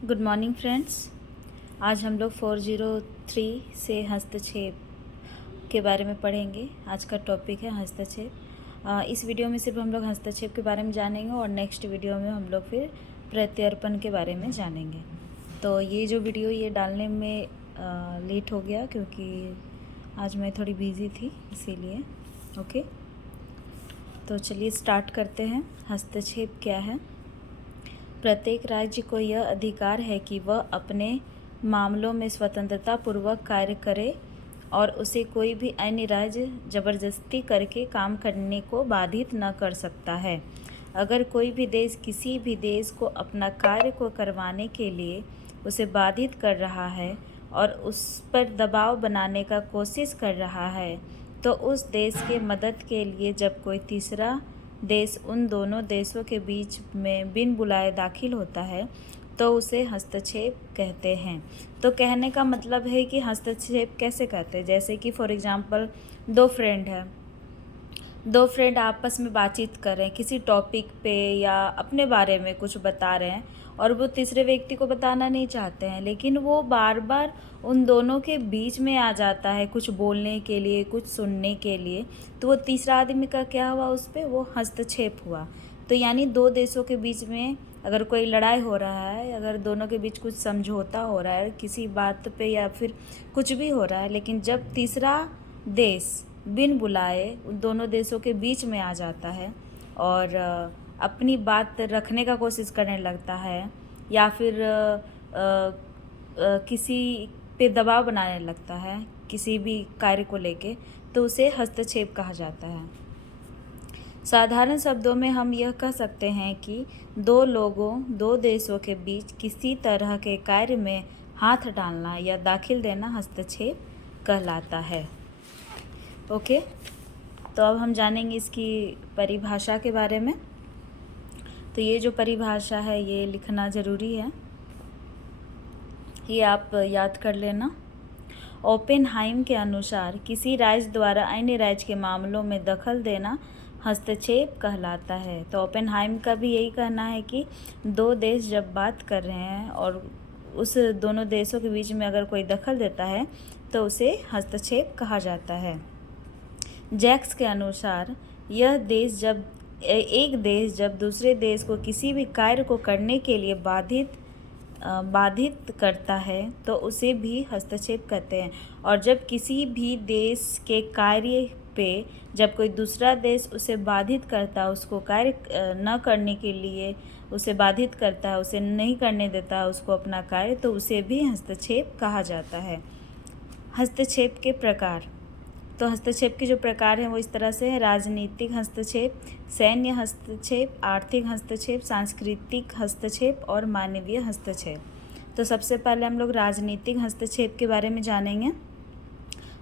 Good morning friends. आज हम लोग 403 से हस्तक्षेप के बारे में पढ़ेंगे। आज का टॉपिक है हस्तक्षेप। इस वीडियो में सिर्फ हम लोग हस्तक्षेप के बारे में जानेंगे और नेक्स्ट वीडियो में हम लोग फिर प्रत्यर्पण के बारे में जानेंगे। तो ये जो वीडियो ये डालने में लेट हो गया क्योंकि आज मैं थोड़ी बिज़ी थी इसीलिए। ओके, तो चलिए स्टार्ट करते हैं। हस्तक्षेप क्या है? प्रत्येक राज्य को यह अधिकार है कि वह अपने मामलों में स्वतंत्रता पूर्वक कार्य करे और उसे कोई भी अन्य राज्य जबरदस्ती करके काम करने को बाधित न कर सकता है। अगर कोई भी देश किसी भी देश को अपना कार्य को करवाने के लिए उसे बाधित कर रहा है और उस पर दबाव बनाने का कोशिश कर रहा है, तो उस देश के मदद के लिए जब कोई तीसरा देश उन दोनों देशों के बीच में बिन बुलाए दाखिल होता है तो उसे हस्तक्षेप कहते हैं। तो कहने का मतलब है कि हस्तक्षेप कैसे कहते हैं, जैसे कि फॉर एग्जांपल दो फ्रेंड आपस में बातचीत कर रहे हैं किसी टॉपिक पे या अपने बारे में कुछ बता रहे हैं और वो तीसरे व्यक्ति को बताना नहीं चाहते हैं, लेकिन वो बार बार उन दोनों के बीच में आ जाता है कुछ बोलने के लिए, कुछ सुनने के लिए। तो वो तीसरा आदमी का क्या हुआ, उस पर वो हस्तक्षेप हुआ। तो यानी दो देशों के बीच में अगर कोई लड़ाई हो रहा है, अगर दोनों के बीच कुछ समझौता हो रहा है किसी बात पे या फिर कुछ भी हो रहा है, लेकिन जब तीसरा देश बिन बुलाए उन दोनों देशों के बीच में आ जाता है और अपनी बात रखने का कोशिश करने लगता है या फिर किसी पे दबाव बनाने लगता है किसी भी कार्य को लेके, तो उसे हस्तक्षेप कहा जाता है। साधारण शब्दों में हम यह कह सकते हैं कि दो देशों के बीच किसी तरह के कार्य में हाथ डालना या दाखिल देना हस्तक्षेप कहलाता है। ओके, तो अब हम जानेंगे इसकी परिभाषा के बारे में। तो ये जो परिभाषा है ये लिखना ज़रूरी है, ये आप याद कर लेना। ओपेनहाइम के अनुसार किसी राज्य द्वारा अन्य राज्य के मामलों में दखल देना हस्तक्षेप कहलाता है। तो ओपेनहाइम का भी यही कहना है कि दो देश जब बात कर रहे हैं और उस दोनों देशों के बीच में अगर कोई दखल देता है तो उसे हस्तक्षेप कहा जाता है। जैक्स के अनुसार एक देश जब दूसरे देश को किसी भी कार्य को करने के लिए बाधित करता है तो उसे भी हस्तक्षेप कहते हैं। और जब किसी भी देश के कार्य पे जब कोई दूसरा देश उसे बाधित करता है, उसको कार्य न करने के लिए उसे बाधित करता है, उसे नहीं करने देता उसको अपना कार्य, तो उसे भी हस्तक्षेप कहा जाता है। हस्तक्षेप के प्रकार। तो हस्तक्षेप के जो प्रकार हैं वो इस तरह से है: राजनीतिक हस्तक्षेप, सैन्य हस्तक्षेप, आर्थिक हस्तक्षेप, सांस्कृतिक हस्तक्षेप और मानवीय हस्तक्षेप। तो सबसे पहले हम लोग राजनीतिक हस्तक्षेप के बारे में जानेंगे।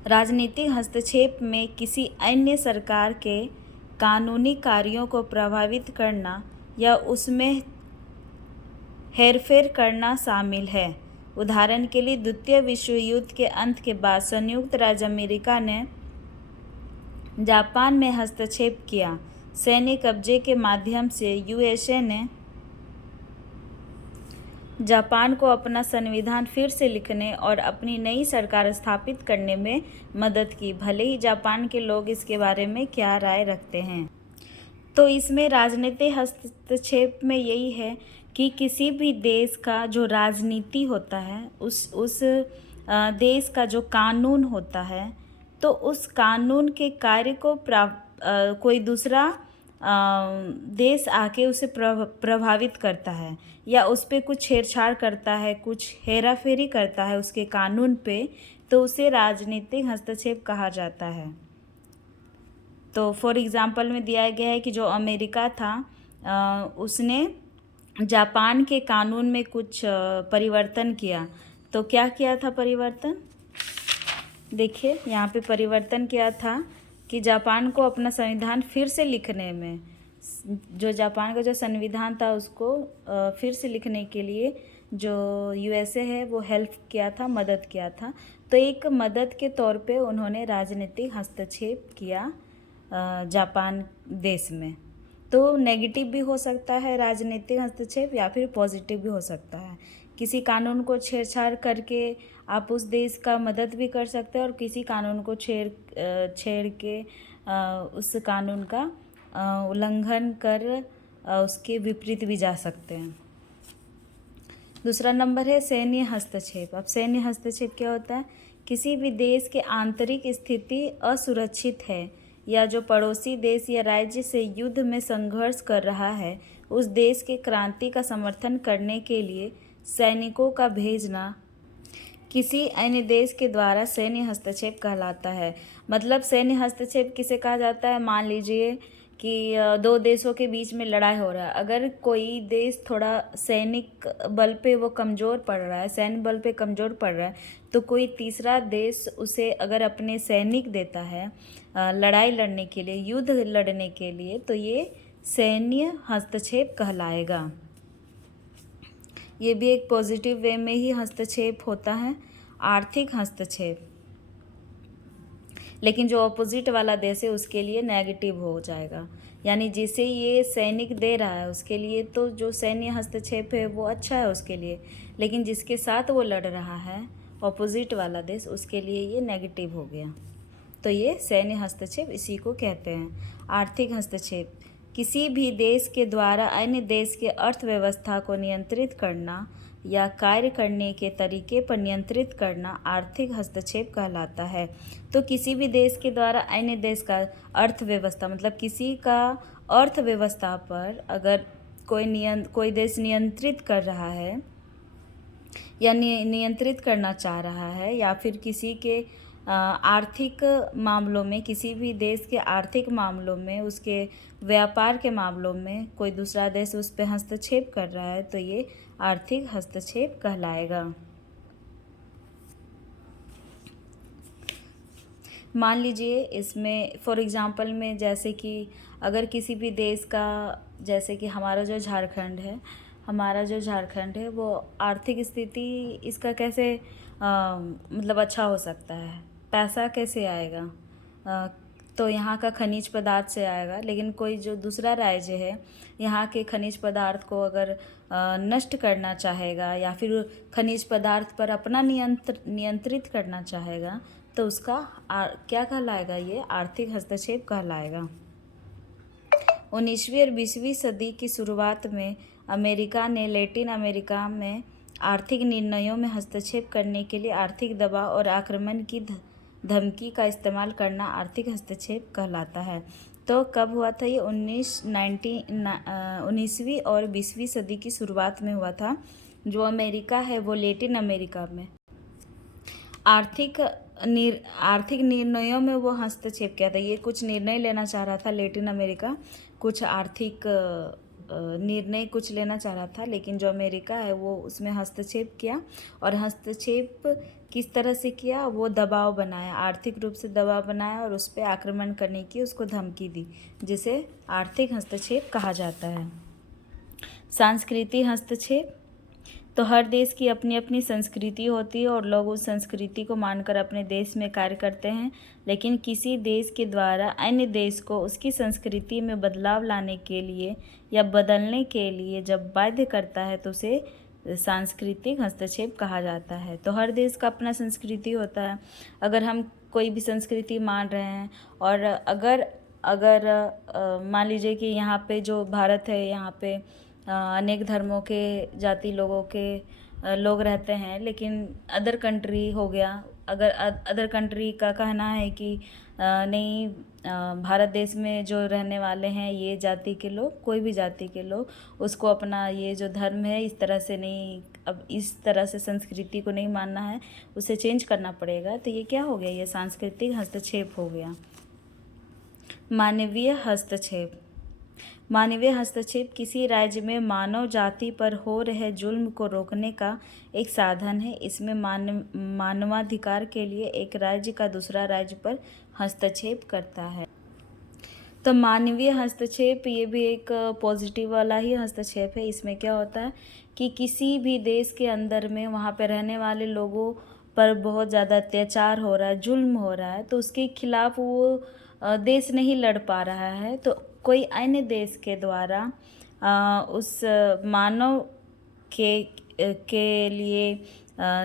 राजनीतिक हस्तक्षेप में किसी अन्य सरकार के कानूनी कार्यों को प्रभावित करना या उसमें हेरफेर करना शामिल है। उदाहरण के लिए द्वितीय विश्व युद्ध के अंत के बाद संयुक्त राज्य अमेरिका ने जापान में हस्तक्षेप किया। सैन्य कब्जे के माध्यम से यूएसए ने जापान को अपना संविधान फिर से लिखने और अपनी नई सरकार स्थापित करने में मदद की, भले ही जापान के लोग इसके बारे में क्या राय रखते हैं। तो इसमें राजनीतिक हस्तक्षेप में यही है कि किसी भी देश का जो राजनीति होता है, उस देश का जो कानून होता है, तो उस कानून के कार्य को कोई दूसरा देश आके उसे प्रभावित करता है या उस पर कुछ छेड़छाड़ करता है, कुछ हेराफेरी करता है उसके कानून पे, तो उसे राजनीतिक हस्तक्षेप कहा जाता है। तो फॉर एग्ज़ाम्पल में दिया गया है कि जो अमेरिका था उसने जापान के कानून में कुछ परिवर्तन किया। तो क्या किया था परिवर्तन? देखिए यहाँ पे परिवर्तन किया था कि जापान को अपना संविधान फिर से लिखने में, जो जापान का जो संविधान था उसको फिर से लिखने के लिए जो यूएसए है वो हेल्प किया था, मदद किया था। तो एक मदद के तौर पे उन्होंने राजनीतिक हस्तक्षेप किया जापान देश में। तो नेगेटिव भी हो सकता है राजनीतिक हस्तक्षेप या फिर पॉजिटिव भी हो सकता है किसी कानून को छेड़छाड़ करके आप उस देश का मदद भी कर सकते हैं और किसी कानून को छेड़ के उस कानून का उल्लंघन कर उसके विपरीत भी जा सकते हैं। दूसरा नंबर है सैन्य हस्तक्षेप। अब सैन्य हस्तक्षेप क्या होता है? किसी भी देश के आंतरिक स्थिति असुरक्षित है या जो पड़ोसी देश या राज्य से युद्ध में संघर्ष कर रहा है, उस देश के क्रांति का समर्थन करने के लिए सैनिकों का भेजना किसी अन्य देश के द्वारा सैन्य हस्तक्षेप कहलाता है। मतलब सैन्य हस्तक्षेप किसे कहा जाता है? मान लीजिए कि दो देशों के बीच में लड़ाई हो रहा है। अगर कोई देश थोड़ा सैनिक बल पे वो कमज़ोर पड़ रहा है, सैन्य बल पे कमज़ोर पड़ रहा है, तो कोई तीसरा देश उसे अगर अपने सैनिक देता है लड़ाई लड़ने के लिए, युद्ध लड़ने के लिए, तो ये सैन्य हस्तक्षेप कहलाएगा। ये भी एक पॉजिटिव वे में ही हस्तक्षेप होता है। आर्थिक हस्तक्षेप, लेकिन जो अपोजिट वाला देश है उसके लिए नेगेटिव हो जाएगा। यानी जिसे ये सैनिक दे रहा है उसके लिए तो जो सैन्य हस्तक्षेप है वो अच्छा है उसके लिए, लेकिन जिसके साथ वो लड़ रहा है अपोजिट वाला देश, उसके लिए ये नेगेटिव हो गया। तो ये सैन्य हस्तक्षेप इसी को कहते हैं। आर्थिक हस्तक्षेप, किसी भी देश के द्वारा अन्य देश के अर्थव्यवस्था को नियंत्रित करना या कार्य करने के तरीके पर नियंत्रित करना आर्थिक हस्तक्षेप कहलाता है। तो किसी भी देश के द्वारा अन्य देश का अर्थव्यवस्था, मतलब किसी का अर्थव्यवस्था पर अगर कोई देश नियंत्रित कर रहा है या नियंत्रित करना चाह रहा है, या फिर किसी के आर्थिक मामलों में, किसी भी देश के आर्थिक मामलों में, उसके व्यापार के मामलों में कोई दूसरा देश उस पर हस्तक्षेप कर रहा है, तो ये आर्थिक हस्तक्षेप कहलाएगा। मान लीजिए इसमें फॉर एग्जांपल में, जैसे कि अगर किसी भी देश का, जैसे कि हमारा जो झारखंड है वो आर्थिक स्थिति इसका कैसे मतलब अच्छा हो सकता है, पैसा कैसे आएगा? तो यहाँ का खनिज पदार्थ से आएगा। लेकिन कोई जो दूसरा राज्य है यहाँ के खनिज पदार्थ को अगर नष्ट करना चाहेगा या फिर खनिज पदार्थ पर अपना नियंत्रित करना चाहेगा, तो उसका क्या कहलाएगा? ये आर्थिक हस्तक्षेप कहलाएगा। 19वीं और 20वीं सदी की शुरुआत में अमेरिका ने लैटिन अमेरिका में आर्थिक निर्णयों में हस्तक्षेप करने के लिए आर्थिक दबाव और आक्रमण की धमकी का इस्तेमाल करना आर्थिक हस्तक्षेप कहलाता है। तो कब हुआ था ये? 19वीं और 20वीं सदी की शुरुआत में हुआ था। जो अमेरिका है वो लैटिन अमेरिका में आर्थिक निर्णयों में वो हस्तक्षेप किया था। ये कुछ निर्णय लेना चाह रहा था लैटिन अमेरिका, कुछ आर्थिक निर्णय कुछ लेना चाह रहा था, लेकिन जो अमेरिका है वो उसमें हस्तक्षेप किया। और हस्तक्षेप किस तरह से किया? वो दबाव बनाया, आर्थिक रूप से दबाव बनाया और उस पर आक्रमण करने की उसको धमकी दी, जिसे आर्थिक हस्तक्षेप कहा जाता है। सांस्कृतिक हस्तक्षेप, तो हर देश की अपनी अपनी संस्कृति होती है और लोग उस संस्कृति को मानकर अपने देश में कार्य करते हैं, लेकिन किसी देश के द्वारा अन्य देश को उसकी संस्कृति में बदलाव लाने के लिए या बदलने के लिए जब बाध्य करता है तो उसे सांस्कृतिक हस्तक्षेप कहा जाता है। तो हर देश का अपना संस्कृति होता है। अगर हम कोई भी संस्कृति मान रहे हैं और अगर मान लीजिए कि यहाँ पे जो भारत है, यहाँ पे अनेक धर्मों के जाति लोगों के लोग रहते हैं, लेकिन अदर कंट्री हो गया, अगर अदर कंट्री का कहना है कि नहीं, भारत देश में जो रहने वाले हैं ये जाति के लोग, कोई भी जाति के लोग, उसको अपना ये जो धर्म है इस तरह से नहीं, अब इस तरह से संस्कृति को नहीं मानना है, उसे चेंज करना पड़ेगा। तो ये क्या हो गया? ये सांस्कृतिक हस्तक्षेप हो गया। मानवीय हस्तक्षेप, मानवीय हस्तक्षेप किसी राज्य में मानव जाति पर हो रहे जुल्म को रोकने का एक साधन है। इसमें मानवाधिकार के लिए एक राज्य का दूसरा राज्य पर हस्तक्षेप करता है। तो मानवीय हस्तक्षेप ये भी एक पॉजिटिव वाला ही हस्तक्षेप है। इसमें क्या होता है कि किसी भी देश के अंदर में वहाँ पर रहने वाले लोगों पर बहुत ज़्यादा अत्याचार हो रहा है, जुल्म हो रहा है, तो उसके खिलाफ वो देश नहीं लड़ पा रहा है, तो कोई अन्य देश के द्वारा उस मानव के के लिए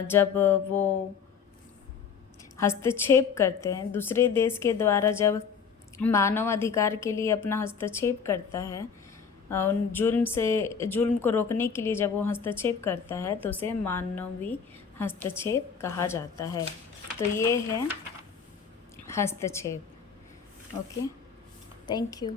जब वो हस्तक्षेप करते हैं, दूसरे देश के द्वारा जब मानव अधिकार के लिए अपना हस्तक्षेप करता है, उन जुल्म को रोकने के लिए जब वो हस्तक्षेप करता है तो उसे मानवी हस्तक्षेप कहा जाता है। तो ये है हस्तक्षेप। Okay, thank you.